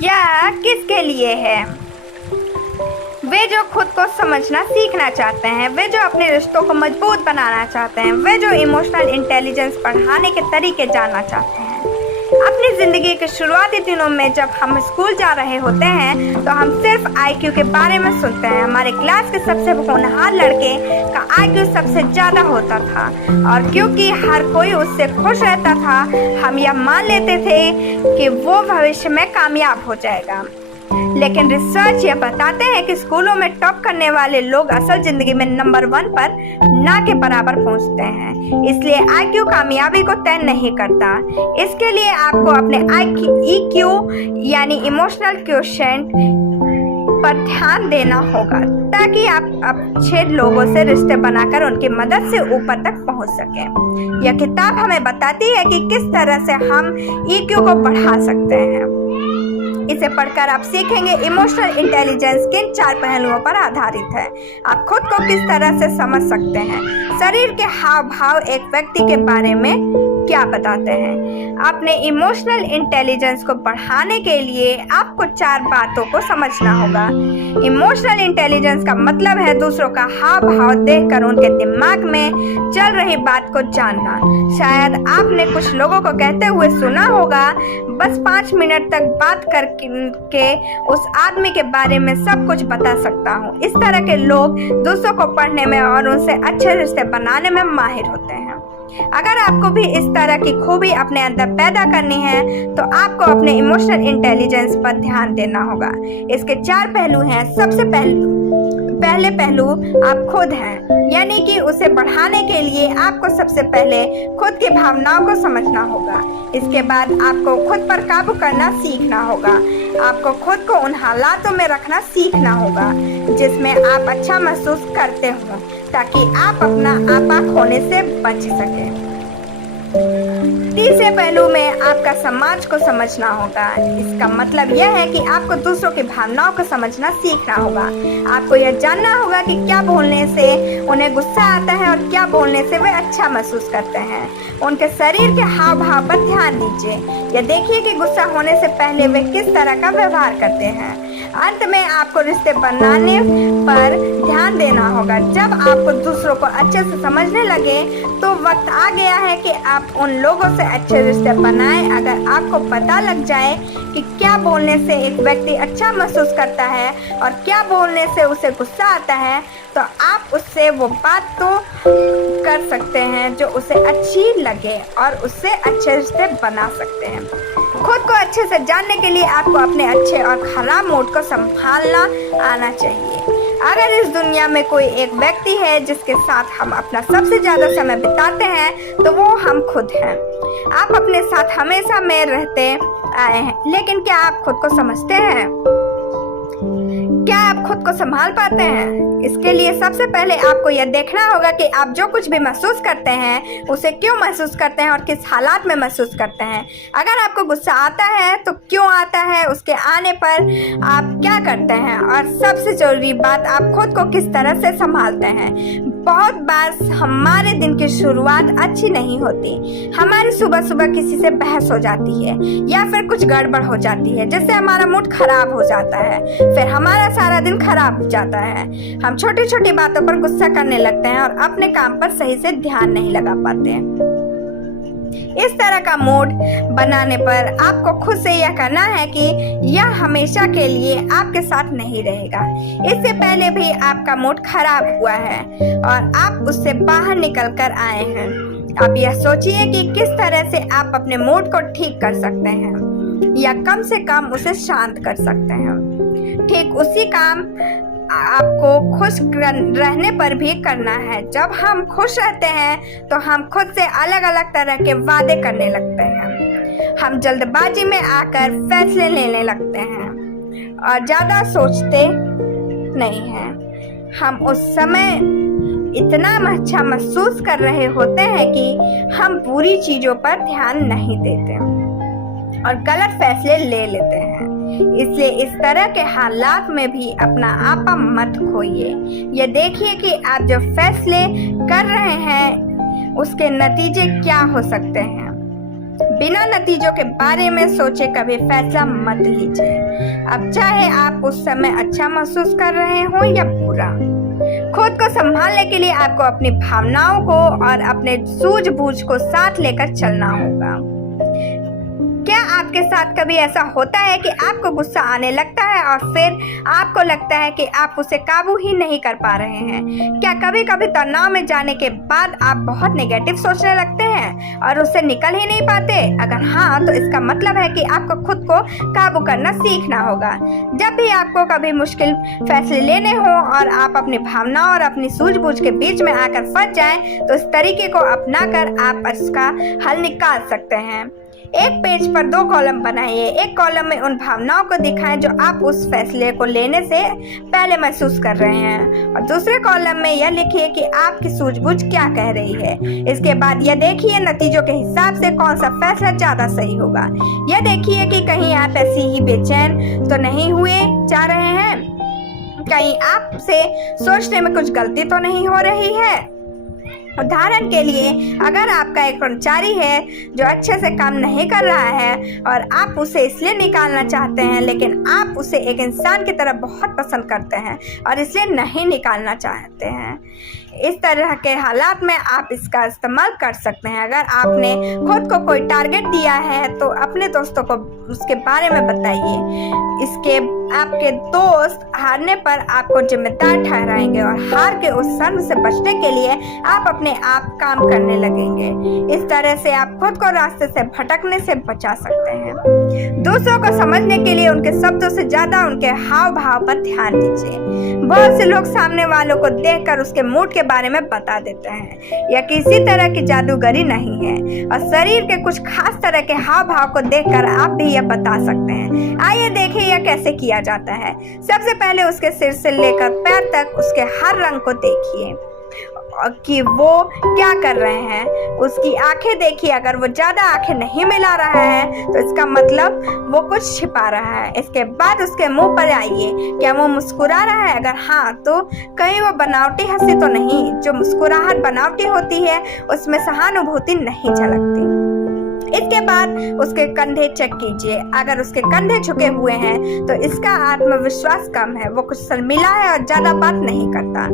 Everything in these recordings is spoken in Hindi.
यह किसके लिए है? वे जो खुद को समझना सीखना चाहते हैं, वे जो अपने रिश्तों को मजबूत बनाना चाहते हैं, वे जो इमोशनल इंटेलिजेंस बढ़ाने के तरीके जानना चाहते हैं। अपनी ज़िंदगी के शुरुआती दिनों में जब हम स्कूल जा रहे होते हैं तो हम सिर्फ आईक्यू के बारे में सुनते हैं। हमारे क्लास के सबसे होनहार लड़के का आईक्यू सबसे ज़्यादा होता था और क्योंकि हर कोई उससे खुश रहता था, हम यह मान लेते थे कि वो भविष्य में कामयाब हो जाएगा। लेकिन रिसर्च यह बताते हैं कि स्कूलों में टॉप करने वाले लोग असल जिंदगी में नंबर 1 पर ना के बराबर पहुंचते हैं। इसलिए आईक्यू कामयाबी को तय नहीं करता। इसके लिए आपको अपने ईक्यू यानी इमोशनल क्वोशिएंट पर ध्यान देना होगा ताकि आप अच्छे लोगों से रिश्ते बनाकर उनकी मदद से ऊपर तक पहुंच सकें। यह किताब हमें बताती है कि किस तरह से हम ईक्यू को बढ़ा सकते हैं। इसे पढ़कर आप सीखेंगे इमोशनल इंटेलिजेंस किन 4 पहलुओं पर आधारित है। आप खुद को किस तरह से समझ सकते हैं। शरीर के हाव भाव एक व्यक्ति के बारे में क्या बताते हैं। अपने इमोशनल इंटेलिजेंस को बढ़ाने के लिए आपको 4 बातों को समझना होगा। इमोशनल इंटेलिजेंस का मतलब है दूसरों का हाव भाव देखकर उनके दिमाग में चल रही बात को जानना। शायद आपने कुछ लोगों को कहते हुए सुना होगा, बस 5 मिनट तक बात करके उस आदमी के बारे में सब कुछ बता सकता हूँ। इस तरह के लोग दूसरों को पढ़ने में और उनसे अच्छे रिश्ते बनाने में माहिर होते हैं। अगर आपको भी इस तरह की खूबी अपने अंदर पैदा करनी है तो आपको अपने इमोशनल इंटेलिजेंस पर ध्यान देना होगा। इसके 4 पहलू हैं। सबसे पहले पहलू आप खुद हैं, यानी कि उसे बढ़ाने के लिए आपको सबसे पहले खुद की भावनाओं को समझना होगा। इसके बाद आपको खुद पर काबू करना सीखना होगा। आपको खुद को उन हालातों में रखना सीखना होगा जिसमें आप अच्छा महसूस करते हो ताकि आप अपना आपा खोने से बच सकें। तीसरे पहलू में आपका समाज को समझना होगा। इसका मतलब यह है कि आपको दूसरों की भावनाओं को समझना सीखना होगा। आपको यह जानना होगा कि क्या बोलने से उन्हें गुस्सा आता है और क्या बोलने से वे अच्छा महसूस करते हैं। उनके शरीर के हाव भाव पर ध्यान दीजिए। यह देखिए कि गुस्सा होने से पहले वे किस तरह का व्यवहार करते हैं। अंत में आपको रिश्ते बनाने पर ध्यान देना होगा। जब आपको दूसरों को अच्छे से समझने लगे तो वक्त आ गया है कि आप उन लोगों से अच्छे रिश्ते बनाएं। अगर आपको पता लग जाए कि क्या बोलने से एक व्यक्ति अच्छा महसूस करता है और क्या बोलने से उसे गुस्सा आता है, तो आप उससे वो बात तो कर सकते हैं जो उसे अच्छी लगे और उससे अच्छे रिश्ते बना सकते हैं। खुद को अच्छे से जानने के लिए आपको अपने अच्छे और खराब मूड को संभालना आना चाहिए। अगर इस दुनिया में कोई एक व्यक्ति है जिसके साथ हम अपना सबसे ज़्यादा समय बिताते हैं तो वो हम खुद हैं। आप अपने साथ हमेशा में रहते आए हैं, लेकिन क्या आप खुद को समझते हैं? क्या आप खुद को संभाल पाते हैं? इसके लिए सबसे पहले आपको यह देखना होगा कि आप जो कुछ भी महसूस करते हैं उसे क्यों महसूस करते हैं और किस हालात में महसूस करते हैं। अगर आपको गुस्सा आता है तो क्यों आता है, उसके आने पर आप क्या करते हैं और सबसे जरूरी बात, आप खुद को किस तरह से संभालते हैं। बहुत बार हमारे दिन की शुरुआत अच्छी नहीं होती। हमारी सुबह सुबह किसी से बहस हो जाती है या फिर कुछ गड़बड़ हो जाती है जिससे हमारा मूड खराब हो जाता है। फिर हमारा सारा दिन खराब हो जाता है। हम छोटी छोटी बातों पर गुस्सा करने लगते हैं और अपने काम पर सही से ध्यान नहीं लगा पाते हैं। इस तरह का मूड बनाने पर आपको खुद से यह करना है कि यह हमेशा के लिए आपके साथ नहीं रहेगा। इससे पहले भी आपका मूड खराब हुआ है और आप उससे बाहर निकल कर आए हैं। अब यह सोचिए कि किस तरह से आप अपने मूड को ठीक कर सकते हैं या कम से कम उसे शांत कर सकते हैं। ठीक उसी काम आपको खुश रहने पर भी करना है। जब हम खुश रहते हैं तो हम खुद से अलग अलग तरह के वादे करने लगते हैं। हम जल्दबाजी में आकर फैसले लेने लगते हैं और ज़्यादा सोचते नहीं हैं। हम उस समय इतना अच्छा महसूस कर रहे होते हैं कि हम बुरी चीज़ों पर ध्यान नहीं देते और गलत फैसले ले लेते हैं। इसलिए इस तरह के हालात में भी अपना आपा मत खोइए। ये देखिए कि आप जो फैसले कर रहे हैं उसके नतीजे क्या हो सकते हैं। बिना नतीजों के बारे में सोचे कभी फैसला मत लीजिए। अब चाहे आप उस समय अच्छा महसूस कर रहे हो या बुरा, खुद को संभालने के लिए आपको अपनी भावनाओं को और अपने सूझबूझ को साथ लेकर चलना होगा। क्या आपके साथ कभी ऐसा होता है कि आपको गुस्सा आने लगता है और फिर आपको लगता है कि आप उसे काबू ही नहीं कर पा रहे हैं? क्या कभी कभी तनाव में जाने के बाद आप बहुत नेगेटिव सोचने लगते हैं और उससे निकल ही नहीं पाते? अगर हाँ, तो इसका मतलब है कि आपको खुद को काबू करना सीखना होगा। जब भी आपको कभी मुश्किल फैसले लेने हो और आप अपनी भावनाओं और अपनी सूझबूझ के बीच में आकर फंस जाएं, तो इस तरीके को अपनाकर आप इसका हल निकाल सकते हैं। एक पेज पर 2 कॉलम बनाइए। एक कॉलम में उन भावनाओं को दिखाएं जो आप उस फैसले को लेने से पहले महसूस कर रहे हैं, और दूसरे कॉलम में यह लिखिए कि आपकी सूझबूझ क्या कह रही है। इसके बाद यह देखिए नतीजों के हिसाब से कौन सा फैसला ज्यादा सही होगा। यह देखिए कि कहीं आप ऐसी ही बेचैन तो नहीं हुए जा रहे हैं, कहीं आपसे सोचने में कुछ गलती तो नहीं हो रही है। उदाहरण के लिए, अगर आपका एक कर्मचारी है जो अच्छे से काम नहीं कर रहा है और आप उसे इसलिए निकालना चाहते हैं, लेकिन आप उसे एक इंसान की तरह बहुत पसंद करते हैं और इसलिए नहीं निकालना चाहते हैं, इस तरह के हालात में आप इसका इस्तेमाल कर सकते हैं। अगर आपने खुद को कोई टारगेट दिया है तो अपने दोस्तों को उसके बारे में बताइए। इसके आपके दोस्त हारने पर आपको जिम्मेदार ठहराएंगे और हार के उस शर्म से बचने के लिए आप अपने आप काम करने लगेंगे। इस तरह से आप खुद को रास्ते से भटकने से बचा सकते हैं। दूसरों को समझने के लिए उनके शब्दों से ज्यादा उनके हाव भाव पर ध्यान दीजिए। बहुत से लोग सामने वालों को देखकर उसके मूड के बारे में बता देते हैं। यह किसी तरह की जादूगरी नहीं है और शरीर के कुछ खास तरह के हाव भाव को देखकर आप भी यह बता सकते हैं। आइए देखें यह कैसे किया जाता है। सबसे पहले उसके सिर से लेकर पैर तक उसके हर रंग को देखिए कि वो क्या कर रहे हैं। उसकी आंखें देखिए, अगर वो ज्यादा आंखें नहीं मिला रहा है तो इसका मतलब वो कुछ छिपा रहा है। इसके बाद उसके मुंह पर आइए, क्या वो मुस्कुरा रहा है? अगर हाँ, तो कहीं वो बनावटी हंसी तो नहीं? जो मुस्कुराहट बनावटी होती है उसमें सहानुभूति नहीं झलकती। इसके बाद उसके कंधे चेक कीजिए। अगर उसके कंधे झुके हुए हैं तो इसका आत्मविश्वास कम है, वो कुछ शर्मिला है और ज्यादा बात नहीं करता।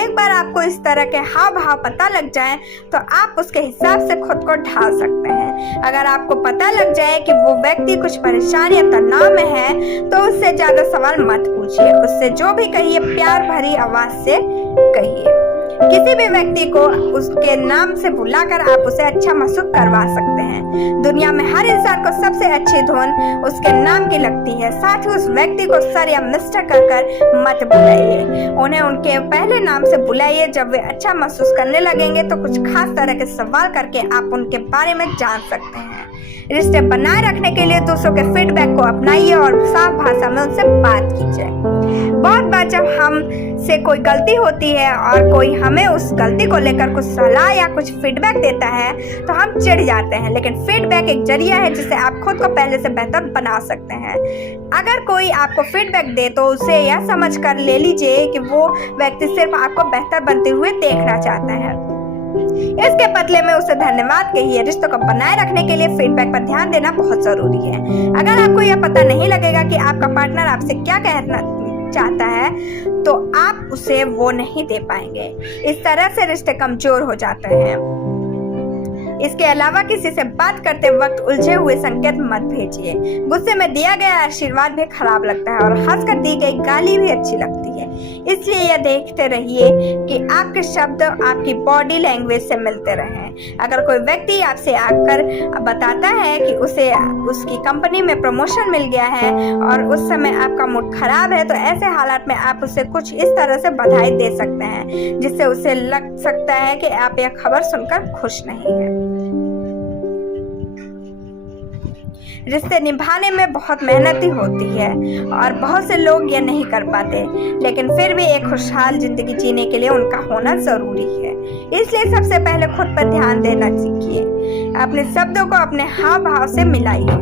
एक बार आपको इस तरह के हाव भाव पता लग जाए तो आप उसके हिसाब से खुद को ढाल सकते हैं। अगर आपको पता लग जाए कि वो व्यक्ति कुछ परेशान या तनाव में है तो उससे ज्यादा सवाल मत पूछिए। उससे जो भी कहिए प्यार भरी आवाज से कहिए। किसी भी व्यक्ति को उसके नाम से बुलाकर आप उसे अच्छा महसूस करवा सकते हैं। दुनिया में हर इंसान को सबसे अच्छी धुन उसके नाम की लगती है। साथ ही उस व्यक्ति को सर या मिस्टर कहकर मत बुलाइए, उन्हें उनके पहले नाम से बुलाइए। जब वे अच्छा महसूस करने लगेंगे तो कुछ खास तरह के सवाल करके आप उनके बारे में जान सकते हैं। रिश्ते बनाए रखने के लिए दूसरों के फीडबैक को अपनाइए और साफ भाषा में उनसे बात कीजिए। बहुत बार जब हमसे कोई गलती होती है और कोई हमें उस गलती को लेकर कुछ सलाह या कुछ फीडबैक देता है तो हम चिढ़ जाते हैं, लेकिन फीडबैक एक जरिया है जिससे आप खुद को पहले से बेहतर बना सकते हैं। अगर कोई आपको फीडबैक दे तो उसे यह समझ कर ले लीजिए कि वो व्यक्ति सिर्फ आपको बेहतर बनते हुए देखना चाहता है। इसके बदले में उसे धन्यवाद कहिए। रिश्तों को बनाए रखने के लिए फीडबैक पर ध्यान देना बहुत जरूरी है। अगर आपको यह पता नहीं लगेगा कि आपका पार्टनर आपसे क्या कहना चाहता है तो आप उसे वो नहीं दे पाएंगे। इस तरह से रिश्ते कमजोर हो जाते हैं। इसके अलावा किसी से बात करते वक्त उलझे हुए संकेत मत भेजिए। गुस्से में दिया गया आशीर्वाद भी खराब लगता है और हंसकर दी गई गाली भी अच्छी लगती है। इसलिए यह देखते रहिए कि आपके शब्द आपकी बॉडी लैंग्वेज से मिलते रहें। अगर कोई व्यक्ति आपसे आकर बताता है कि उसे उसकी कंपनी में प्रमोशन मिल गया है और उस समय आपका मूड खराब है तो ऐसे हालात में आप उसे कुछ इस तरह से बधाई दे सकते हैं जिससे उसे लग सकता है कि आप यह खबर सुनकर खुश नहीं हैं। रिश्ते निभाने में बहुत मेहनती होती है और बहुत से लोग ये नहीं कर पाते, लेकिन फिर भी एक खुशहाल जिंदगी जीने के लिए उनका होना जरूरी है। इसलिए सबसे पहले खुद पर ध्यान देना सीखिए। अपने शब्दों को अपने हाव भाव से मिलाइए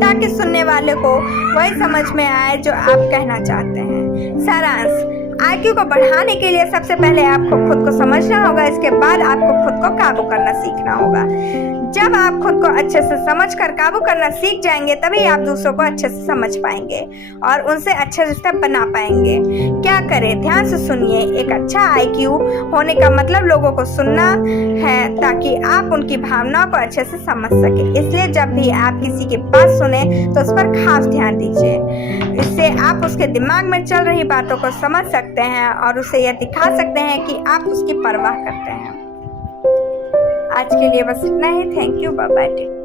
ताकि सुनने वाले को वही समझ में आए जो आप कहना चाहते हैं। सारांश, IQ को बढ़ाने के लिए सबसे पहले आपको खुद को समझना होगा। इसके बाद आपको खुद को काबू करना सीखना होगा। जब आप खुद को अच्छे से समझकर काबू करना सीख जाएंगे तभी आप दूसरों को अच्छे से समझ पाएंगे और उनसे अच्छे रिश्ते बना पाएंगे। क्या करें, ध्यान से सुनिए। एक अच्छा IQ होने का मतलब लोगों को सुनना है ताकि आप उनकी भावनाओं को अच्छे से समझ सके। इसलिए जब भी आप किसी की बात सुने तो उस पर खास ध्यान दीजिए। इससे आप उसके दिमाग में चल रही बातों को समझ सकते हैं और उसे यह दिखा सकते हैं कि आप उसकी परवाह करते हैं। आज के लिए बस इतना ही। Thank you, bye bye.